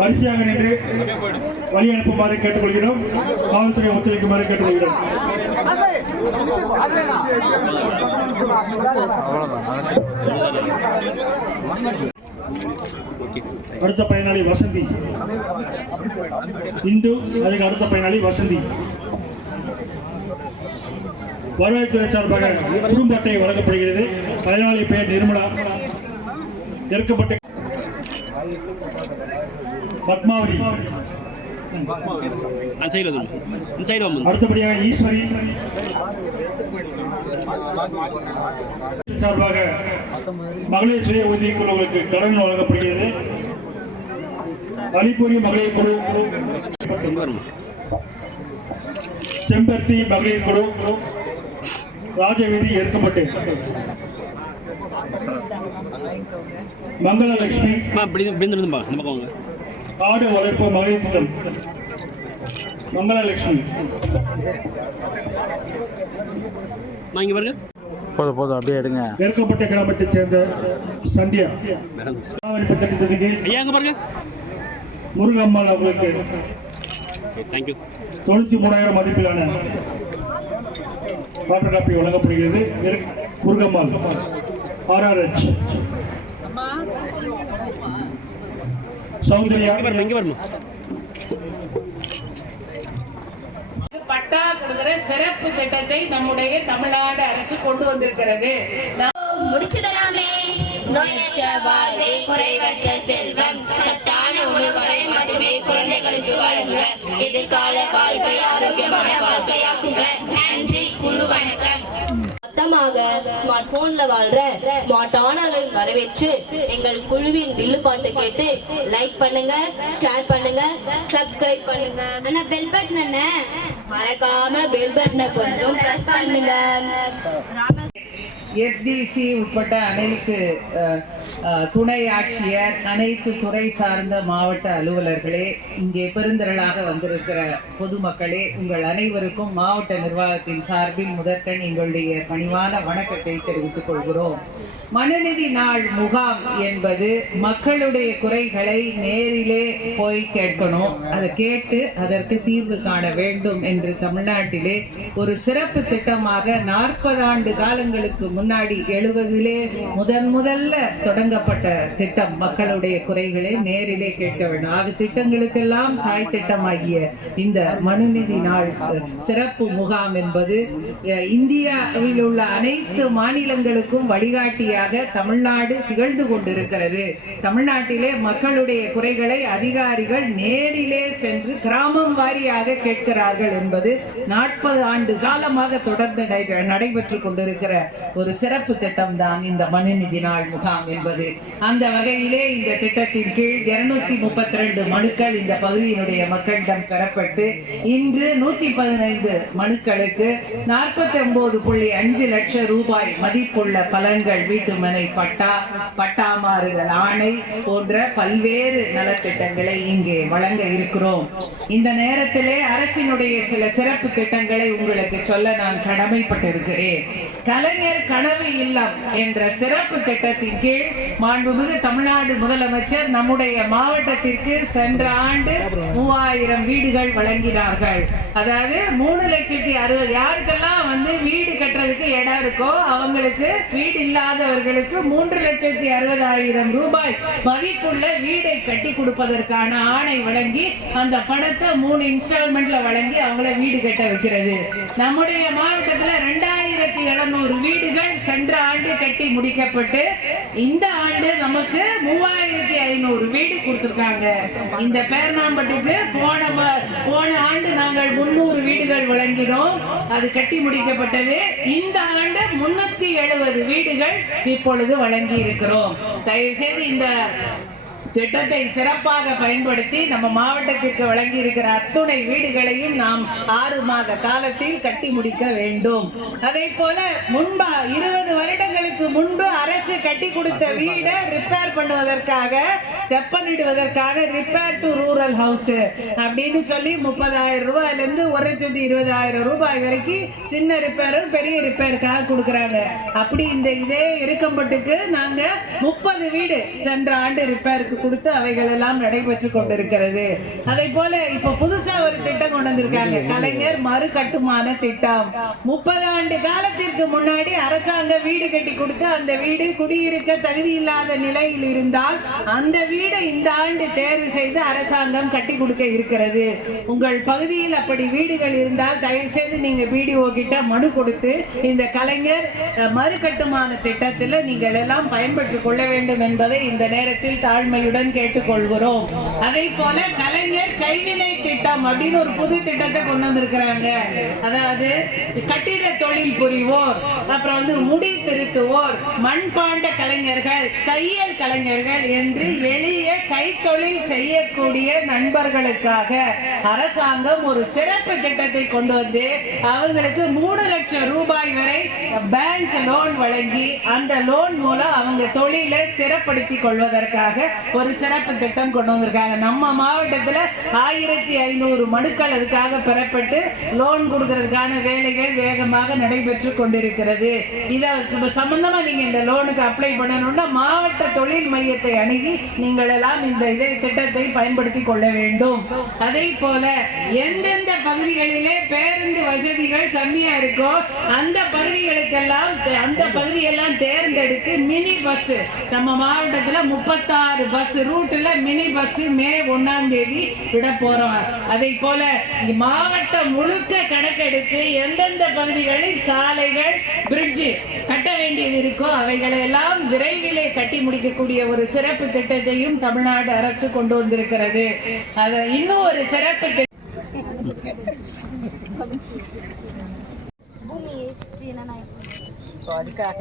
வரிசையாக நின்று வழி அனுப்புமாறு கேட்டுக்கொள்கிறோம். காவல்துறை ஒத்துழைக்குமாறு கேட்டுக்கொள்கிறோம். அடுத்த பயனாளி வசந்தி. இந்து அதுக்கு அடுத்த பயனாளி வசந்தி. வருவாய்த்துறை சார்பாக குடும்ப அட்டை வழங்கப்படுகிறது. பயனாளி பெயர் நிர்மலா. ஏற்கப்பட்ட பத்மாவதி. அந்த சைடில் வந்து இந்த சைடு வந்து அடுத்தபடியாக ஈஸ்வரி. சார்பாக மகளிர் சுய உதவி குழுவுக்கு கடன் வழங்கப்படுகிறது. அலிபுரி மகளிர் குழு. செம்பருத்தி மகளிர் குழு. ராஜவீதி ஏற்கப்பட்டு. மங்களலட்சுமி. ஆடு வளர்ப்பு மகளிர் திட்டம் மங்களலட்சுமி இங்கே பாருங்க. போதும் போதும் அப்படியே எடுங்க. ஏற்கப்பட்ட கிராமத்தைச் சேர்ந்த சந்தியா. வேற பராமரிப்பு திட்டத்திற்கு ஐயா அங்கே பாருங்க. முருகம்மாள் அவர்களுக்கு தேங்க்யூ தொண்ணூத்தி மூணாயிரம் மதிப்பிலான வாட்டர் காப்பி வழங்கப்படுகிறது. முருகம்மாள். ஆர்ஆர்ஹெச் சௌந்தர்யா. பட்டா கொடுக்கிற சிறப்பு திட்டத்தை நம்முடைய தமிழ்நாடு அரசு கொண்டு வந்திருக்கிறது. முடிச்சிடலாமே. நோயற்ற வாழ்வே குறைவற்ற செல்வம். சத்தான உணவுகளை மட்டுமே குழந்தைகளுக்கு வழங்குக. எதிர்கால வாழ்க்கை ஆரோக்கியமான வாழ்க்கையாக்குங்க ஸ்மார்ட் போன்ல வாழ்ற ஸ்மார்ட்டானவர்கள் வரவேற்று எங்கள் குழுவின் வில்லுப்பாட்டு கேட்டு லைக் பண்ணுங்க ஷேர் பண்ணுங்க சப்ஸ்கிரைப் பண்ணுங்க. ஆனா பெல் பட்டன் என்ன மறக்காம பெல் பட்டனை கொஞ்சம் பிரஸ் பண்ணுங்க. எஸ்டிசி உட்பட்ட அனைத்து துணை ஆட்சியர் அனைத்து துறை சார்ந்த மாவட்ட அலுவலர்களே இங்கே பெருந்திரளாக வந்திருக்கிற பொதுமக்களே உங்கள் அனைவருக்கும் மாவட்ட நிர்வாகத்தின் சார்பில் முதற்கண் எங்களுடைய பணிவான வணக்கத்தை தெரிவித்துக் கொள்கிறோம். மனநிதி நாள் முகாம் என்பது மக்களுடைய குறைகளை நேரிலே போய் கேட்கணும். அதை கேட்டு அதற்கு தீர்வு காண வேண்டும் என்று தமிழ்நாட்டிலே ஒரு சிறப்பு திட்டமாக நாற்பது ஆண்டு காலங்களுக்கு முன்னாடி எழுபதிலே முதன் முதல்ல தொடங்கப்பட்ட திட்டம் மக்களுடைய குறைகளை நேரிலே கேட்க வேண்டும். ஆக திட்டங்களுக்கெல்லாம் தாய் திட்டமாகிய இந்த மனுநிதி நாள் சிறப்பு முகாம் என்பது இந்தியாவில் உள்ள அனைத்து மாநிலங்களுக்கும் வழிகாட்டியாக தமிழ்நாடு திகழ்ந்து கொண்டிருக்கிறது. தமிழ்நாட்டிலே மக்களுடைய குறைகளை அதிகாரிகள் நேரிலே சென்று கிராமம் வாரியாக கேட்கிறார்கள் என்பது நாற்பது ஆண்டு காலமாக தொடர்ந்து நடை- நடைபெற்று கொண்டிருக்கிற ஒரு சிறப்பு திட்டம் தான் இந்த மனுநிதி நாள் முகாம் என்பது. அந்த வகையிலே இந்த திட்டத்தின் கீழ் இருநூத்தி முப்பத்தி ரெண்டு மனுக்கள் இந்த பகுதியினுடைய மக்களிடம் பெறப்பட்டு இன்று நூத்தி பதினைந்து மனுக்களுக்கு நாற்பத்தி ஒன்பது புள்ளி அஞ்சு லட்சம் ரூபாய் மதிப்புள்ள பலன்கள் வீட்டுமனை பட்டா பட்டா மாறுதல் ஆணை போன்ற பல்வேறு நலத்திட்டங்களை இங்கே வழங்க இருக்கிறோம். இந்த நேரத்திலே அரசினுடைய சில சிறப்பு திட்டங்களை உங்களுக்கு சொல்ல நான் கடமைப்பட்டிருக்கிறேன். கலைஞர் கனவு இல்லம் என்ற சிறப்பு திட்டத்தின் கீழ் மாண்புமிகு தமிழ்நாடு முதலமைச்சர் நம்முடைய மாவட்டத்திற்கு சென்ற ஆண்டு மூவாயிரம் வீடுகள் வழங்கினார்கள். அதாவது மூணு லட்சத்தி அறுபது யாருக்கெல்லாம் வந்து வீடு கட்டுறதுக்கு இடம் இருக்கோ அவங்களுக்கு வீடு இல்லாதவர்களுக்கு மூன்று லட்சத்தி அறுபதாயிரம் ரூபாய் மதிப்புள்ள வீடை கட்டி கொடுப்பதற்கான ஆணை வழங்கி அந்த பணத்தை மூணு இன்ஸ்டால்மெண்ட்ல வழங்கி அவங்கள வீடு கட்ட வைக்கிறது. நம்முடைய மாவட்டத்துல ரெண்டாயிரத்தி எழுநூறு வீடுகள் சென்ற ஆண்டு கட்டி முடிக்கப்பட்டு இந்த ஆண்டு நமக்கு மூவாயிரத்தி ஐநூறு வீடு கொடுத்துருக்காங்க. இந்த பேரணாம்பட்டுக்கு போன போன ஆண்டு நாங்கள் முன்னூறு வீடுகள் வழங்கினோம். அது கட்டி முடிக்கப்பட்டது. இந்த ஆண்டு முன்னூத்தி எழுபது வீடுகள் இப்பொழுது வழங்கி இருக்கிறோம் தயவு செய்து இந்த திட்டத்தை சிறப்பாக பயன்படுத்தி நம்ம மாவட்டத்திற்கு வழங்கி இருக்கிற அத்துணை வீடுகளையும் நாம் ஆறு மாத காலத்தில் கட்டி முடிக்க வேண்டும். அதே போல முன்பா இருபது வருடங்களுக்கு முன்பு அரசு கட்டி கொடுத்த வீடை ரிப்பேர் பண்ணுவதற்காக செப்பனிடுவதற்காக ரிப்பேர் டு ரூரல் ஹவுஸ் அப்படின்னு சொல்லி முப்பதாயிரம் ரூபாயில இருந்து ஒரு லட்சத்தி இருபதாயிரம் ரூபாய் வரைக்கும் சின்ன ரிப்பேரும் பெரிய ரிப்பேருக்காக கொடுக்குறாங்க. அப்படி இந்த இதே இருக்கம்பட்டுக்கு நாங்க முப்பது வீடு சென்ற ஆண்டு ரிப்பேருக்கு கொடுத்து அவைகள் எல்லாம் நடைபெற்று கொண்டிருக்கிறது. அதை போல இப்ப புதுசா ஒரு திட்டம் கொண்டு வந்திருக்காங்க. கலைஞர் மறு கட்டுமான திட்டம். முப்பது ஆண்டு காலத்திற்கு முன்னாடி அரசாங்கம் வீடு கட்டி கொடுத்து அந்த வீடு குடியிருக்க தகுதி இல்லாத நிலையில் இருந்தால் அந்த வீடை இந்த ஆண்டு தேர்வு செய்து அரசாங்கம் கட்டி கொடுக்க இருக்கிறது. உங்கள் பகுதியில் அப்படி வீடுகள் இருந்தால் தயவு செய்து நீங்க பிடிஓ கிட்ட மனு கொடுத்து இந்த கலைஞர் மறு கட்டுமான திட்டத்தில் நீங்கள் எல்லாம் பயன்பெற்றுக் கொள்ள வேண்டும் என்பதை இந்த நேரத்தில் தாழ்மையுடன் கேட்டுக்கொள்கிறோம். அதே போல கலைஞர் கைவினை திட்டம் அப்படின்னு ஒரு புது திட்டத்தை கொண்டு வந்திருக்கிறாங்க. அதாவது கட்டிட தொழில் புரிவோர் அப்புறம் வந்து முடி திருத்துவோர் மண்பாண்ட கலைஞர்கள் தையல் கலைஞர்கள் என்று எளிய கைத்தொழில் செய்யக்கூடிய நண்பர்களுக்காக அரசாங்கம் ஒரு சிறப்பு திட்டத்தை கொண்டு வந்து அவங்களுக்கு மூணு லட்சம் ரூபாய் வரை பேங்க் லோன் வழங்கி அந்த லோன் மூலம் அவங்க தொழிலை ஸ்திரப்படுத்தி கொள்வதற்காக ஒரு சிறப்பு திட்டம் கொண்டு வந்திருக்காங்க. நம்ம மாவட்டத்தில் ஆயிரத்தி ஐநூறு மனுக்கள் அதுக்காக பெறப்பட்டு லோன் கொடுக்கறதுக்கான வேலைகள் வேகமாக நடைபெற்று கொண்டிருக்கிறது. இதை சம்பந்தமாக நீங்கள் இந்த லோனுக்கு அப்ளை பண்ணணும்னா மாவட்ட தொழில் மையத்தை அணுகி நீங்கள் எல்லாம் இந்த இதை திட்டத்தை பயன்படுத்தி கொள்ள வேண்டும். அதே போல எந்தெந்த பகுதிகளிலே பேருந்து வசதிகள் கம்மியா இருக்கோ அந்த பகுதிகளுக்கெல்லாம் அந்த பகுதியெல்லாம் தேர்ந்தெடுத்து மினி பஸ் நம்ம மாவட்டத்தில் முப்பத்தாறு பஸ் ரூட்ல மினி பஸ் மே ஒண்ணாம் தேதி விட போறோம். அதை போல மாவட்டம் முழுக்க கணக்கெடுத்து எந்தெந்த பகுதிகளில் சாலைகள் பிரிட்ஜ் கட்ட வேண்டியது இருக்கோ அவைகளை எல்லாம் விரைவிலே கட்டி முடிக்கக்கூடிய ஒரு சிறப்பு திட்டத்தையும் தமிழ்நாடு அரசு கொண்டு வந்திருக்கிறது. அதை இன்னும் ஒரு சிறப்பு திட்டம் அதுக்காக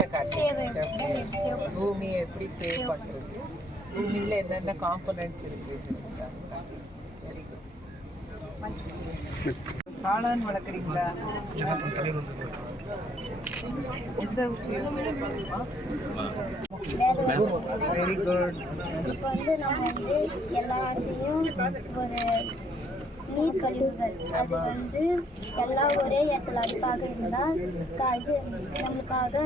பூமியை எப்படி சேவ் பண்ணுறது பூமியில் என்னென்ன காம்பனன்ட்ஸ் இருக்கு? காளான் வளர்க்குறீங்களா? எந்த வெரி குட் வந்து நம்ம வந்து எல்லா ஒரு நீர் கழிவுகள் அது வந்து எல்லாம் ஒரே இடத்துல அடிப்பாக இருந்தால் அது நம்மளுக்காக